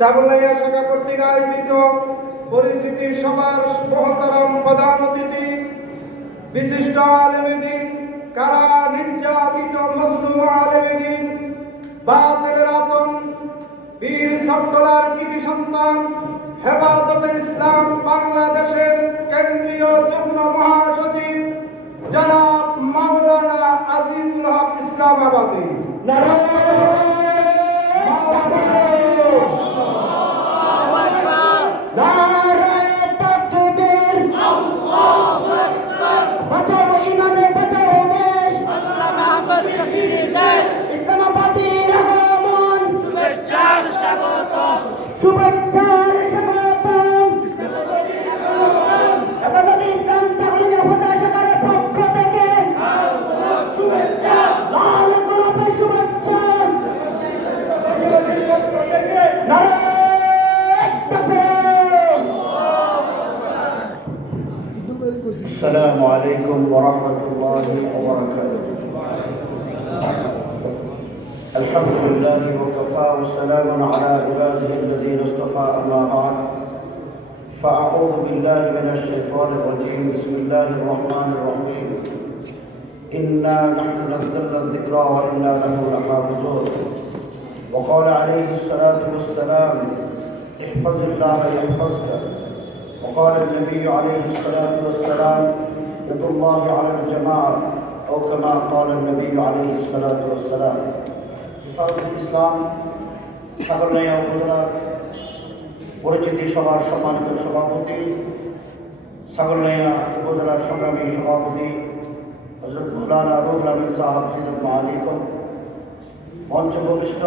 সাগলাইয়া শাখা কর্তৃক আয়োজিত পরিস্থিতি সভার মহতরম প্রধান অতিথি, বিশিষ্ট আলেমিদিন কারা নির্যাতিত মজলুম আলেমিদিন বাতিলের আপন, বীর সফটলার কৃতি সন্তান, হেফাজতে ইসলাম বাংলাদেশের কেন্দ্রীয় যুগ্ম মহাসচিব, জনাব মাওলানা আজিজুল হক ইসলামাবাদী। عليكم ورحمة الله وبركاته. الحمد لله وكفى وسلام على عباده الذين اصطفى أما بعد. فأعوذ بالله من الشيطان الرجيم. بسم الله الرحمن الرحيم. إنا نحن نزلنا الذكر وإنا له لحافظون. وقال عليه الصلاة والسلام احفظ الله يحفظك. وقال النبي عليه الصلاة والسلام يد الله على الجماعة أو كما قال النبي عليه الصلاة والسلام حفاظة الإسلام সাগরনাইয়া উপজেলা পরিচিতি সভার সম্মানিত সভাপতি সাগরনাইয়া উপজেলার সংগ্রামী সভাপতি হজরত মৌলানা রুহুল আমিন সাহাব সিদ্দুল আলাইকুম মঞ্চ ভূমিষ্ঠ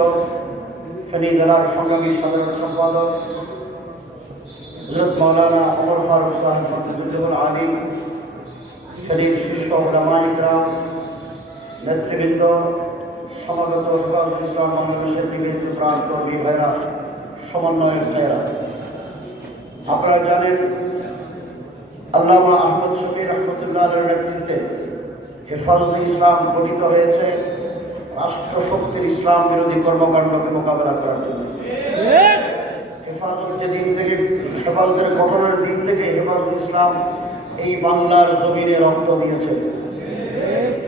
ফেনী জেলার সংগ্রামী সাধারণ সম্পাদক হজরত মৌলানা অমর ফারুক সাহেব মন্ত্রিবুল আলিম শরীফ শীর্ষ ওলামানিকরাম নেতৃবৃন্দ সমাগত ইসলাম বিভিন্ন প্রান্ত ভাইরা সমন্বয়ের ভাইরা। আপনারা জানেন আল্লামা আহমদ শফি রহমতুল্লাহ নেতৃত্বে হেফাজত ইসলাম গঠিত হয়েছে রাষ্ট্রশক্তির ইসলাম বিরোধী কর্মকাণ্ডকে মোকাবেলা করার জন্য। হেফাজত যেদিন থেকে হেফাজতের গঠনের দিন থেকে হেফাজত ইসলাম এই বাংলার জমিনে রক্ত দিয়েছে।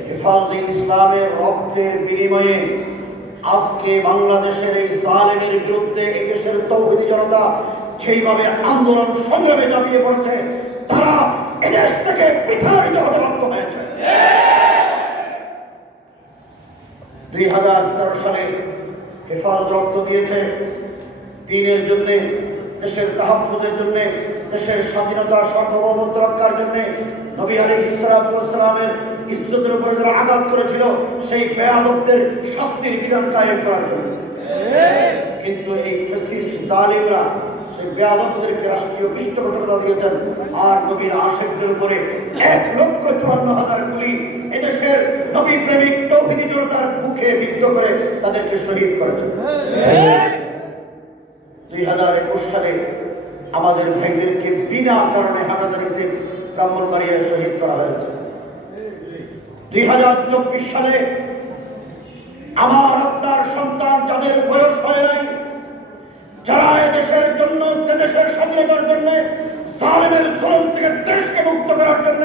হেফাজত ইসলামের রক্তের বিনিময়ে আজকে বাংলাদেশের এই জালেমের বিরুদ্ধে এই দেশের তৌহিদি জনতা সেইভাবে আন্দোলন সংগ্রামে দাঁড়িয়ে পড়ছে, তারা এদেশ থেকে বিতাড়িত হতে বাধ্য হয়েছে। দুই হাজার তেরো সালে হেফাজত রক্ত দিয়েছে। দিনের জন্য, দেশের তাহাফুজের জন্য দেশের স্বাধীনতা, সার্বভৌমত্ব রক্ষার জন্য নবী আলী ইসলামের ইজ্জতের উপরে যারা আঘাত করেছিল, সেই বেয়াদবদের শাস্তির বিধান কায়েম করার জন্য। কিন্তু এই ফেসিস্ট জালিমরা সেই রাষ্ট্রীয় পৃষ্ঠপোষকতা দিয়েছেন, আর নবীর আশেকদের উপরে এক লক্ষ চুয়ান্ন হাজার গুলি এদেশের নবী প্রেমিক তৌহিদি জনতার মুখে বিদ্ধ করে তাদেরকে শহীদ করেছেন দুই হাজার একুশ সালে আমাদের ভাইদেরকে বিনা কারণে হানাদারিতে ব্রাহ্মণবাড়িয়ায় শহীদ করা হয়েছে। দুই হাজার চব্বিশ সালে আমার, আপনার সন্তান যাদের বয়স হয় নাই, যারা দেশের জন্য দেশের স্বাধীনতার জন্য সালেমের জলম থেকে দেশকে মুক্ত করার জন্য,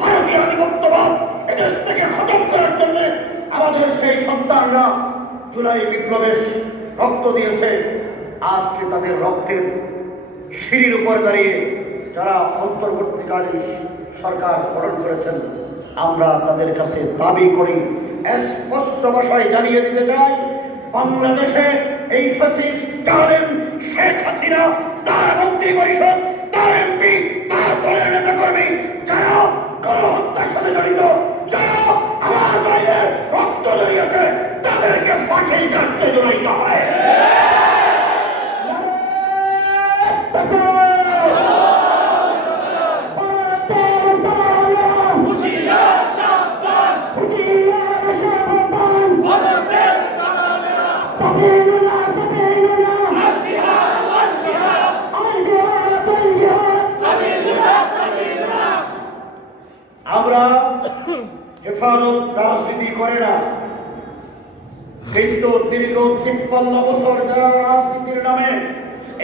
ভারতীয় আধিপত্যবাদ এদেশ থেকে খতম করার জন্য আমাদের সেই সন্তানরা জুলাই বিপ্লবের রক্ত দিয়েছে। আজকে তাদের রক্তের সিঁড়ির উপর দাঁড়িয়ে যারা অন্তর্বর্তীকালীন সরকার গঠন করেছেন, আমরা তাদের কাছে দাবি করি, স্পষ্ট ভাষায় জানিয়ে দিতে চাই, বাংলাদেশে এই ফ্যাসিস্ট জালেম শেখ হাসিনা, তার মন্ত্রী পরিষদ, তার এমপি, তার দলের নেতা কর্মী যারা গণহত্যার সাথে জড়িত, যারা আমার রক্ত জড়িয়েছে, তাদেরকে ফাঁসির কাটতে জড়িত হয় করে না কিন্তু দীর্ঘ তিপ্পান্ন বছর যারা রাজনীতির নামে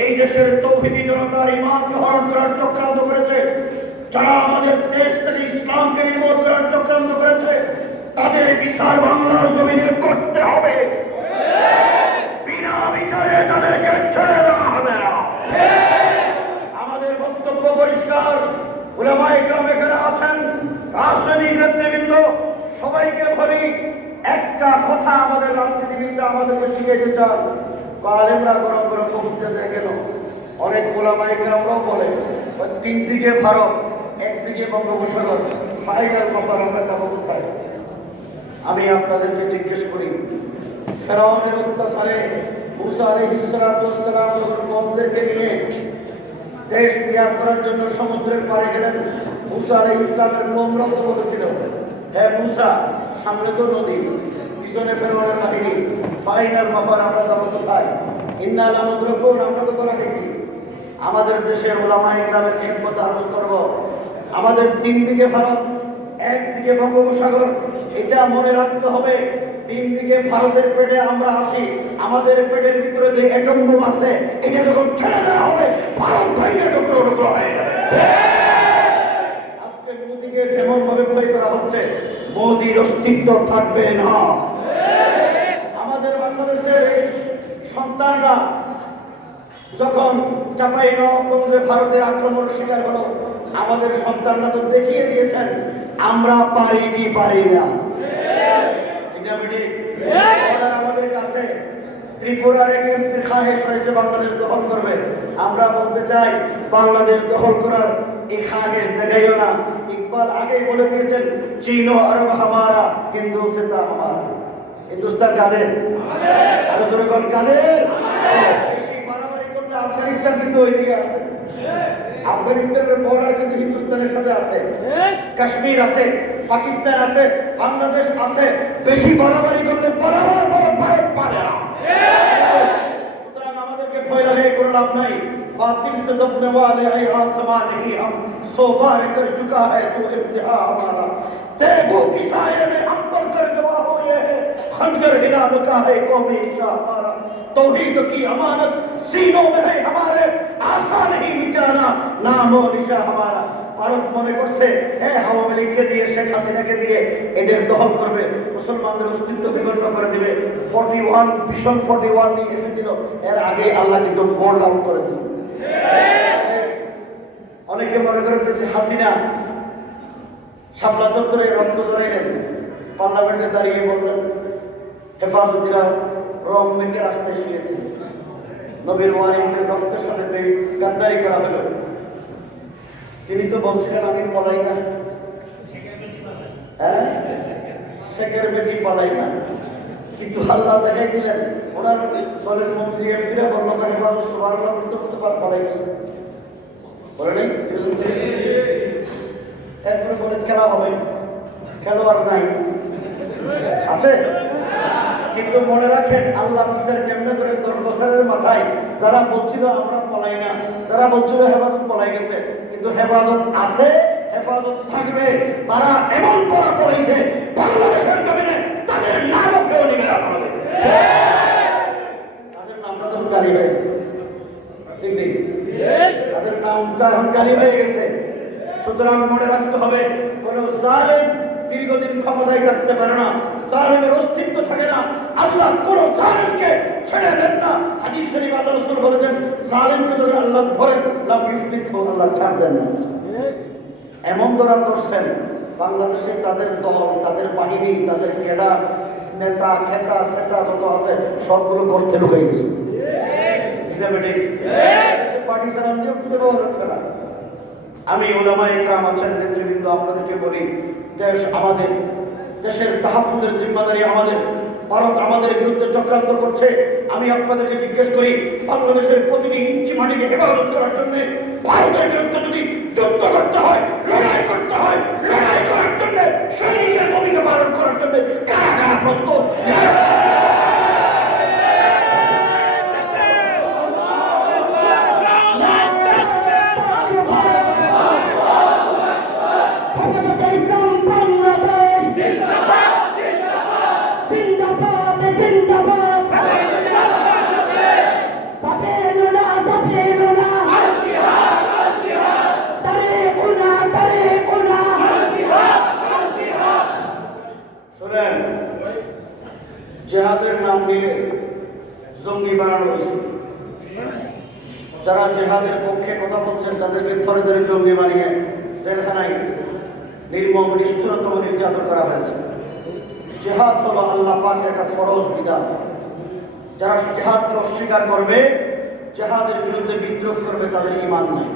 এই দেশের তৌহিদি জনতার ইমানকে হরণ করার চক্রান্ত করেছে। যারা আমাদের দেশ থেকে ইসলামকে নির্মূল করার চক্রান্ত করেছে, তাদের বিচার বাংলার জমিনে করতে হবে। বিনা বিচারে তাদেরকে ছেড়ে দেওয়া হবে না। আমাদের বক্তব্য পরিষ্কার। আছেন। রাজনৈতিক নেতৃবৃন্দ সবাইকে বলি, একটা কথা আমাদের রাজনীতিবিদরা আমাদেরকে শিখিয়ে চান আলেমরা গরম গরম দেয় কেন অনেক ওলামায়ে কেরামরাও বলে, ওই তিন দিকে ভারত একদিকে বঙ্গোপসাগর ফাইনাল কপাল আমরা যাব কোথায় আমি আপনাদেরকে জিজ্ঞেস করি, ফেরাউনের অত্যাচারে মুসা নিয়ে দেশ ত্যাগ করার জন্য সমুদ্রের পাড়ে গেলেন, মুসা ইসলামের কমরা তো হ্যাঁ সামনে তো নদী মাপার আমরা আমাদের ওলামাই গ্রামের খেদমত আরোপ করব। আমাদের তিন দিকে ভারত একদিকে বঙ্গোপসাগর, এটা মনে রাখতে হবে, তিন দিকে ভারতের পেটে আমরা আছি। আমাদের পেটের ভিতরে যে বোম আছে এটা যখন ছেড়ে দেওয়া হবে। ভারত ভাইয়ে টুকরো টুকরো হয়ে যাবে। মোদীকে যেমন ভাবে ভয় করা হচ্ছে? মোদীর অস্তিত্ব থাকবে না। আমাদের বাংলাদেশের সন্তানরা যখন চাপাই নবাবগঞ্জে ভারতের আক্রমণের শিকার হলো, আমাদের সন্তানরা তো দেখিয়ে দিয়েছেন, আমরা পারি কি পারি না আমাদের কাছে ত্রিপুরার খাহেশ হয়েছে, বাংলাদেশ দখল করবে। আমরা বলতে চাই, বাংলাদেশ দখল করার খাহেশ দেখাইও না। ইকবাল আগেই বলে দিয়েছেন চীন আরব হামারা, হিন্দু সেটা হামারা হিন্দুস্তান কাদের? আরও কাদের? আফগানিস্তান, কিন্তু ওইদিকে আছে। আফগানিস্তানের বর্ডার কিন্তু হিন্দুস্তানের সাথে আছে। কাশ্মীর আছে, পাকিস্তান আছে, বাংলাদেশ আছে। বেশি বাড়াবাড়ি করলে বরাবর বড় ভারত পারে না। সুতরাং আমাদেরকে ভয় লাগে কোনো লাভ নাই। باطن سے دبنے والے اے آسمان ہی ہم سو بار کر چکا ہے تو ابتہا ہمارا۔ تیبو کی سائے میں ہم پر کر جواب ہو یہ ہے خنجر ہلا لکا ہے قومی کیا ہمارا۔ توحید کی امانت سینوں میں ہے ہمارے آسان ہی مٹانا، نام و نشا ہمارا۔ عرف مولے کو سے، اے ہوا ملی کے دیئے، شیخ حسنہ کے دیئے، ادھر دہل کر بے مسلمان در اس جن تو بگر نہ کر دیئے 41 بشن 41 نہیں ہے دیلو اے آگے اللہ جی تو گوڑ لاؤ کر دیئے অনেকে মনে করেন যে হাসিনা শাপলা চত্বরে, রক্ত ধরে পার্লামেন্টে দাঁড়িয়ে বললেন, হেফাজতিরা রং মেঘে রাস্তায় শুয়েছে। নবীর ওয়ারিদের রক্তের সাথে গাদ্দারি করা হলো। তিনি তো বলছিলেন, আমি পলাই না। হ্যাঁ? শেখের বেটি পলাই না। কিন্তু আল্লাহ দেখাই দিলেন, ওনার দলের মন্ত্রী এমপিরা বলল না হেফাজত সবার করতে করতে পার পলাই গেছে। এরপরে খেলা হবে। খেলোয়াড় নাই। আছে? কিন্তু মনে রাখেন, আল্লাহ বিচার কেমনে করে দশ মাথায়, যারা বলছিল, আমরা পলাই না। যারা বলছিল, হেফাজত পলাই গেছে। কিন্তু হেফাজত আছে, হেফাজত থাকবে। তারা এমন করা পড়েছে বাংলাদেশের তাদের নামও কেউ নিবে না আপনাদের। তাদের নামটা তো গালি হয়ে গেছে ঠিক নেই নামটা এখন গালি হয়ে গেছে। সুতরাং মনে রাখতে হবে কোন জালেম দীর্ঘদিন ক্ষমতায় থাকতে পারে না জালেমের অস্তিত্ব থাকে না। আল্লাহ কোন জালেমকে ছেড়ে দেন না। হাদিস শরীফ আল্লাহ রাসূল বলেছেন জালেমকে যদি আল্লাহ ধরেন লাভ ইউসলিত আল্লাহ ছাড় দেন না। এমন ধরা করছেন বাংলাদেশে তাদের দল তাদের বাহিনী তাদের ক্যাডার নেতা খেতা সেতা যত আছে সবগুলো করতে ঢুকে গেছে এটা আমি ওলামা একরাম আছেন, নেতৃবৃন্দ আপনাদেরকে বলি, দেশ আমাদের, দেশের তাহাফুদের জিম্মাদারি আমাদের, ভারত আমাদের বিরুদ্ধে চক্রান্ত করছে। আমি আপনাদেরকে জিজ্ঞেস করি, বাংলাদেশের প্রতিটি ইঞ্চি মাটিকে হেফাজত করার জন্য ভারতের বিরুদ্ধে যদি যুদ্ধ করতে হয়, লড়াই করতে হয়, লড়াই করার জন্য সৈনিকের ভূমিকা পালন করার জন্য কারা কারা প্রস্তুত? জেহাদের নাম দিয়ে জঙ্গি বানানো হয়েছে। যারা জেহাদের পক্ষে কথা বলছেন তাদেরকে ধরে ধরে জঙ্গি বানিয়ে জেলখানায় নির্মম নিষ্ঠুরতম নির্যাতন করা হয়েছে। জেহাদ হলো আল্লাহ পাক একটা ফরজ বিধান। যারা জেহাদকে অস্বীকার করবে জেহাদের বিরুদ্ধে বিদ্রোহ করবে তাদের ইমান নাই।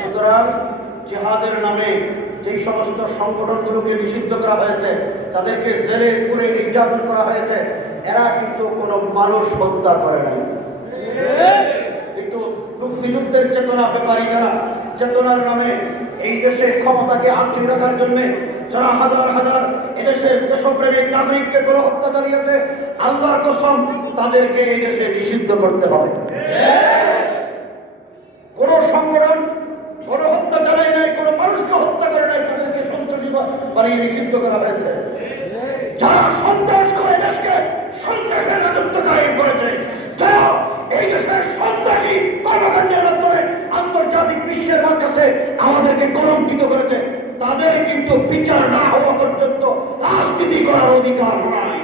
সুতরাং জেহাদের নামে যেই সমস্ত সংগঠনগুলোকে নিষিদ্ধ করা হয়েছে, তাদেরকে জেলে করে নির্যাতন করা হয়েছে, এরা কিন্তু কোনো মানুষ হত্যা করে নাই। মুক্তিযুদ্ধের চেতনা ব্যাপারী যারা, চেতনার নামে এই দেশে ক্ষমতাকে আঁকড়ে রাখার জন্য যারা হাজার হাজার এদেশের দেশপ্রেমিক নাগরিককে কোনো হত্যা চালিয়েছে আল্লাহর কসম, তাদেরকে এই দেশে নিষিদ্ধ করতে হবে। কোন সংগঠন কোন হত্যা চালায় নাই, কোন মানুষকে হত্যা বানিয়ে নিষিদ্ধ করা হয়েছে। যারা সন্ত্রাস করে দেশকে সন্ত্রাসের রাজত্ব কায়েম করেছে, যারা এই দেশের সন্ত্রাসী কর্মকাণ্ডের মাধ্যমে আন্তর্জাতিক বিশ্বের কাছে আমাদেরকে কলঙ্কিত করেছে, তাদের কিন্তু বিচার না হওয়া পর্যন্ত রাজনীতি করার অধিকার নাই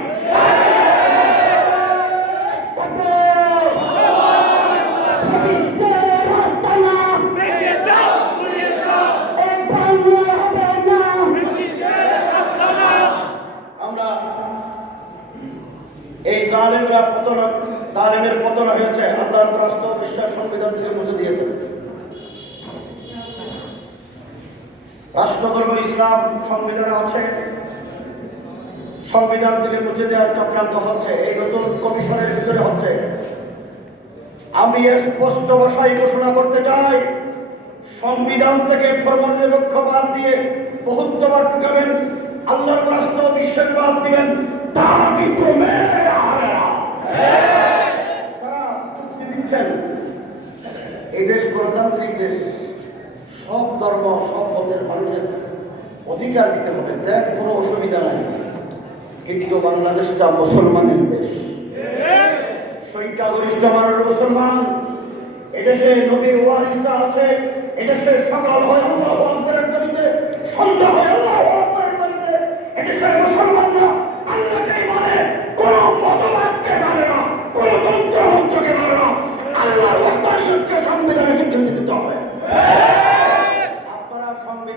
ফিলিস্তিনের আস্তানা ভেঙে দাও গুলিয়ে দাও এই বাংলা হবে না ব্রিটিশের আস্তানা আমরা এই জালেমরা পতন জালেমের পতন হয়েছে, আল্লাহর রাষ্ট্র বিশ্বাস সংবিধান থেকে মুছে দিয়েছে। রাষ্ট্রধর্ম, ইসলাম সংবিধানে আছে। সংবিধান থেকে মুছে দেওয়ার চক্রান্ত হচ্ছে, এই নতুন কমিশনের ভিতরে হচ্ছে। আমি স্পষ্ট ভাষায় ঘোষণা করতে চাই, সংবিধান থেকে ধর্ম নিরপেক্ষ বাদ দিয়ে বহুত্ববাদ ঢুকাবেন আল্লাহর রাষ্ট্র বিশ্বের বাদ দিবেন তা কিন্তু না। তারা যুক্তি দিচ্ছেন এই দেশ গণতান্ত্রিক দেশ সব ধর্ম মুসলমানরা আল্লাহকেই মানে কোন মতবাদকে মানে না কোন তন্ত্র মন্ত্রকে মানে না আল্লাহর ওয়াহদানিয়তকে সংবিধানে স্বীকৃতি দিতে হবে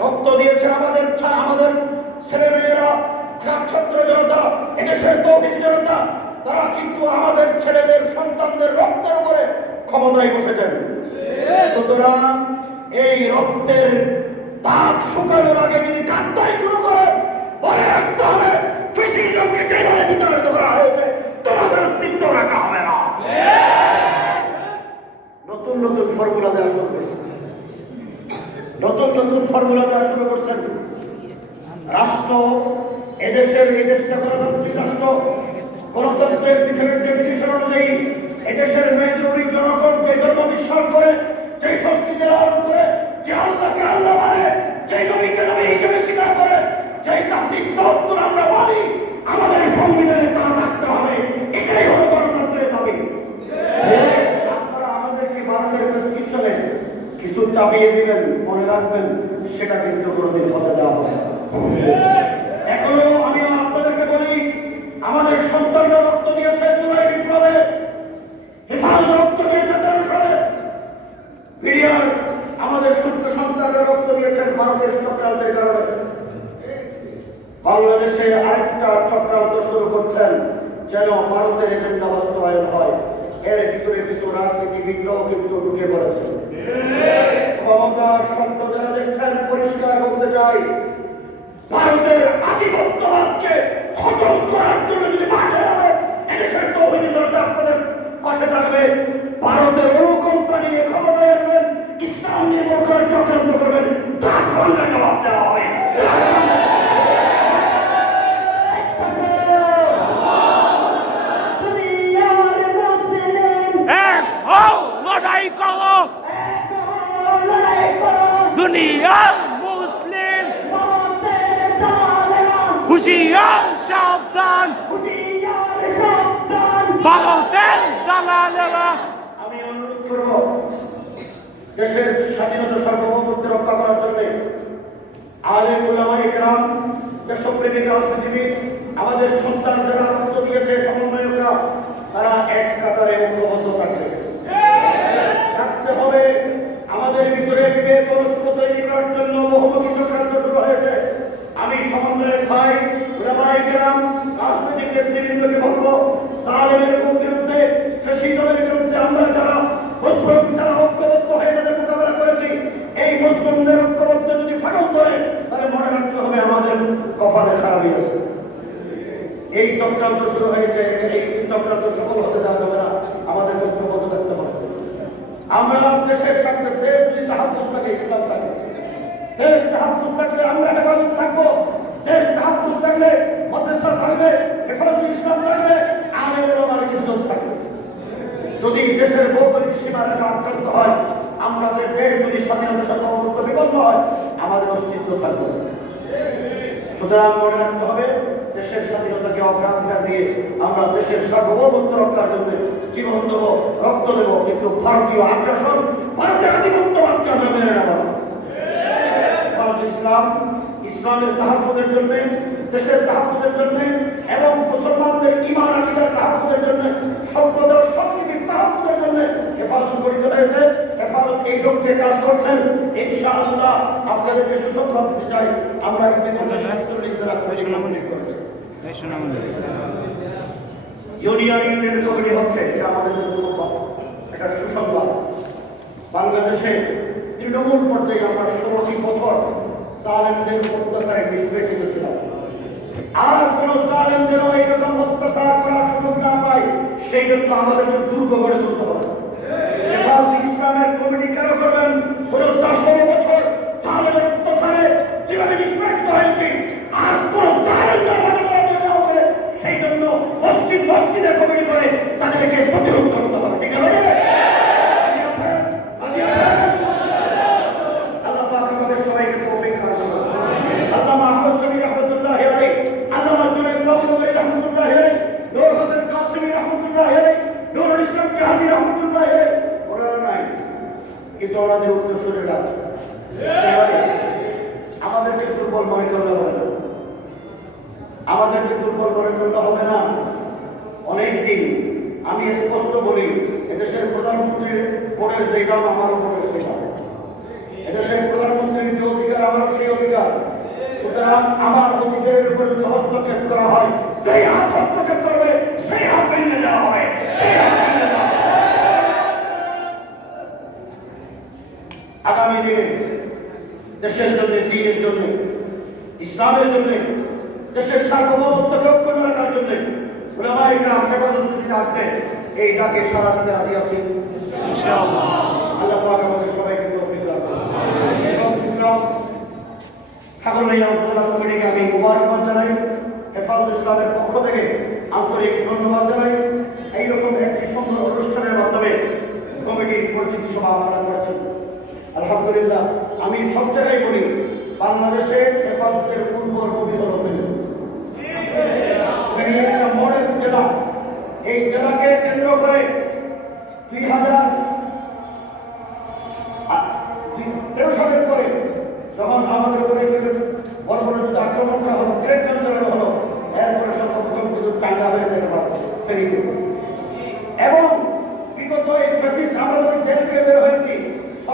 রক্ত দিয়েছে আমাদের আমাদের ছেলেমেয়েরা ছাত্র জনতা এদেশের তৌহিদ জনতা তারা কিন্তু আমাদের ছেলেদের সন্তানদের রক্তের উপরে ক্ষমতায় বসেছেন। সুতরাং এই রক্তের দাগ শুকানোর আগে যদি কান্দাই শুরু করে পরে রাখতে হবে কৃষিজনকে যেভাবে বিতাড়িত করা হয়েছে তোমাদের অস্তিত্ব রাখা হবে না। নতুন নতুন ফর্মুলা দেওয়া শুরু করেছে। নতুন নতুন ফর্মুলা দেওয়া শুরু করছেন। রাষ্ট্র এদেশের এই দেশটা গণতান্ত্রিক রাষ্ট্র গণতন্ত্রের ডেফিনেশন অনুযায়ী এদেশের মেজরিটি জনগণ যে ধর্ম বিশ্বাস করে যে সংস্কৃতি লালন করে যে আল্লাহকে আল্লাহ মানে যে নবীকে নবী হিসেবে স্বীকার করে যে তাস্তিক চত্বর আমরা মানি আমাদের সংবিধানে তা রাখতে হবে। এটাই হলো গণতন্ত্রের দাবি। আপনারা আমাদেরকে ভারতের কাছে চাপিয়ে মনে রাখবেন, সেটা কিন্তু কোনোদিন হতে দেওয়া হবে এখনও আমি আপনাদেরকে বলি, আমাদের সন্তানরা রক্ত দিয়েছে জুলাই বিপ্লবে। হেফাজত রক্ত দিয়েছে সালে। মিডিয়ার আমাদের সূত্র সন্তানরা রক্ত দিয়েছেন ভারতের চক্রান্তের কারণে। বাংলাদেশে আরেকটা চক্রান্ত শুরু করছেন, যেন ভারতের এজেন্ডা বাস্তবায়ন হয়। এর ভিতরে কিছু রাজনীতিবিদরাও কিন্তু ঢুকে পড়েছে। ভারতের আধিপত্যবাদকে খতম করার জন্য যদি মাঠে হবে এদেশের তহিনী জনতা আপনাদের পাশে থাকবে। ভারতের অনুকম্পা নিয়ে ক্ষমতায় আসবেন ইসলাম নির্ভর করে চক্রান্ত করবেন। তার পাল্লা জবাব দেওয়া হবে। Oh! হুশিয়ার সাবধান। ভারতের দালালেরা আমি অনুরোধ করব, দেশের স্বাধীনতা সার্বভৌমত্ব রক্ষা করার জন্য আলেম উলামা ইকরাম দেশপ্রেমিক রাজনীতিবিদ, আমাদের সন্তান যারা রক্ত দিয়েছে সমন্বয়করা, তারা এক কাতারে ঐক্যবদ্ধ থাকবে। থাকতে হবে, আমাদের ভিতরে বিবেক ও তৈরি করার জন্য বহুমুখী চক্রান্ত শুরু হয়েছে। আমি সমন্বয়ের ভাই উলামা ইকরাম রাজনৈতিক নেতৃবৃন্দকে বলব তালেমের বিরুদ্ধে ফেসিজমের বিরুদ্ধে আমরা যারা মুসলিম, যারা ঐক্যবদ্ধ হয়ে তাদের মোকাবেলা করেছি, এই মুসলিমদের ঐক্যবদ্ধ যদি ফাটল ধরে, তাহলে মনে রাখতে হবে আমাদের কপালে খারাপই আছে। এই চক্রান্ত শুরু হয়েছে, এই চক্রান্ত সফল হতে দেওয়া না, আমাদের ঐক্যবদ্ধ থাকতে হবে। আমরা দেশের সাথে দেশ যদি তাহাপুস থাকে, ইসলাম থাকে, দেশ তাহাপুস থাকলে আমরা হেফাজত থাকব। থাকলে মাদ্রাসা থাকবে হেফাজত ইসলাম থাকবে আলেমের মালিক ইজ্জত থাকবে যদি দেশের ভৌগোলিক সীমারেখা আক্রান্ত হয় আমাদের দেশ যদি স্বাধীনতা সার্বভৌমত্ব বিপন্ন হয়, আমাদের অস্তিত্ব থাকবে। সুতরাং মনে রাখতে হবে, দেশের স্বাধীনতাকে অগ্রাধিকার দিয়ে আমরা দেশের সার্বভৌমত্ব রক্ষার জন্য জীবন দেব, রক্ত দেব, কিন্তু ভারতীয় আগ্রাসন ভারতের আধিপত্যবাদকে আমরা মেনে নেব ইসলাম, ইসলামের তাহাফুদের জন্য দেশের তাহাফুদের জন্য এবং মুসলমানদের ইমান আকিদার তাহাফুদের জন্য সম্পদের সংস্কৃতির তাহাফুদের জন্য হেফাজত গঠিত হয়েছে হেফাজত এই লক্ষ্যে কাজ করছেন। ইনশাআল্লাহ আপনাদেরকে সুসংবাদ দিতে চাই। আমরা ইতিমধ্যে সাতচল্লিশ জেলা কমিটি করেছি। ইউনিয়ন ইউনিয়ন কমিটি হচ্ছে এটা আমাদের জন্য খুব ভালো। একটা সুসংবাদ। বাংলাদেশে তৃণমূল পর্যায়ে আমরা ষোলোটি বছর তালেমদের অত্যাচারে নিষ্পেষিত ছিলাম আর কোন তালেম যেন এইরকম অত্যাচার করার সুযোগ না পায়, সেই জন্য আমাদেরকে দুর্গ গড়ে তুলতে হবে। ইসলামের কমিটি কেন করবেন? কোন ষোলো বছর তালেমের অত্যাচারে যেভাবে নিষ্পেষিত হয়েছে। আর কোন তালেম যেন সেই জন্য মসজিদ মসজিদের কমিটি করে তাদেরকে প্রতিরোধ করতে হবে ঠিক আছে রাজি আছেন? রাজি আছেন? আল্লাহ পাক আমাদের সবাইকে তৌফিক দান করুন। আল্লামা আহমদ শফি রহমতুল্লাহি আলাইহি, আল্লামা জুনায়েদ বাবুনগরী রহমতুল্লাহি আলাইহি, নূর হোসেন কাসিমি রহমতুল্লাহি আলাইহি, নুরুল ইসলাম জাহাদি রহমতুল্লাহি আলাইহি, ওনারা নাই। কিন্তু ওনাদের উত্তরসূরিরা। আমাদেরকে দুর্বল মনে করলে হবে না। আমাদেরকে দুর্বল মনে করলে হবে না। অনেক দিন আমি স্পষ্ট বলি, এদেশের প্রধানমন্ত্রীর পরের যেটা আমার উপরে সেটা এদেশের প্রধানমন্ত্রীর যে অধিকার আমার সেই অধিকার। সুতরাং আমার অধিকারের উপর যদি হস্তক্ষেপ করা হয় সেই হাত হস্তক্ষেপ করবে, সেই হাত ভেঙে দেওয়া হয় সেই হাত আগামী দিনে দেশের জন্য দিনের জন্য ইসলামের জন্য দেশের সার্বভৌমত্বকে অক্ষুণ্ণ রাখার জন্য ওলামায়ে কেরাম হেফাজত যদি ডাকতে এই ডাকে সারা দিতে রাজি আছি। আল্লাহ পাক আমাদের সবাইকে তৌফিক উপজেলা কমিটিকে আমি মুবারকবাদ জানাই। হেফাজত ইসলামের পক্ষ থেকে আন্তরিক ধন্যবাদ জানাই। এইরকম একটি সুন্দর অনুষ্ঠানের মাধ্যমে কমিটির পরিচিতি সভা আলহামদুলিল্লাহ, আমি সব জায়গায় বলি, বাংলাদেশে হেফাজতের পূর্ব মডেল জেলা। এই জেলাকে কেন্দ্র করে দুই হাজার তেরো সালের পরে যখন আমাদের উপরে যুদ্ধ আক্রমণ করা হলো, গ্রেট চালানো হলো, এরপরে সর্বপ্রথম কিন্তু টাঙ্গা হয়েছে এবং বিগত এই পঁচিশ আমরা জেল থেকে বের হয়েছি।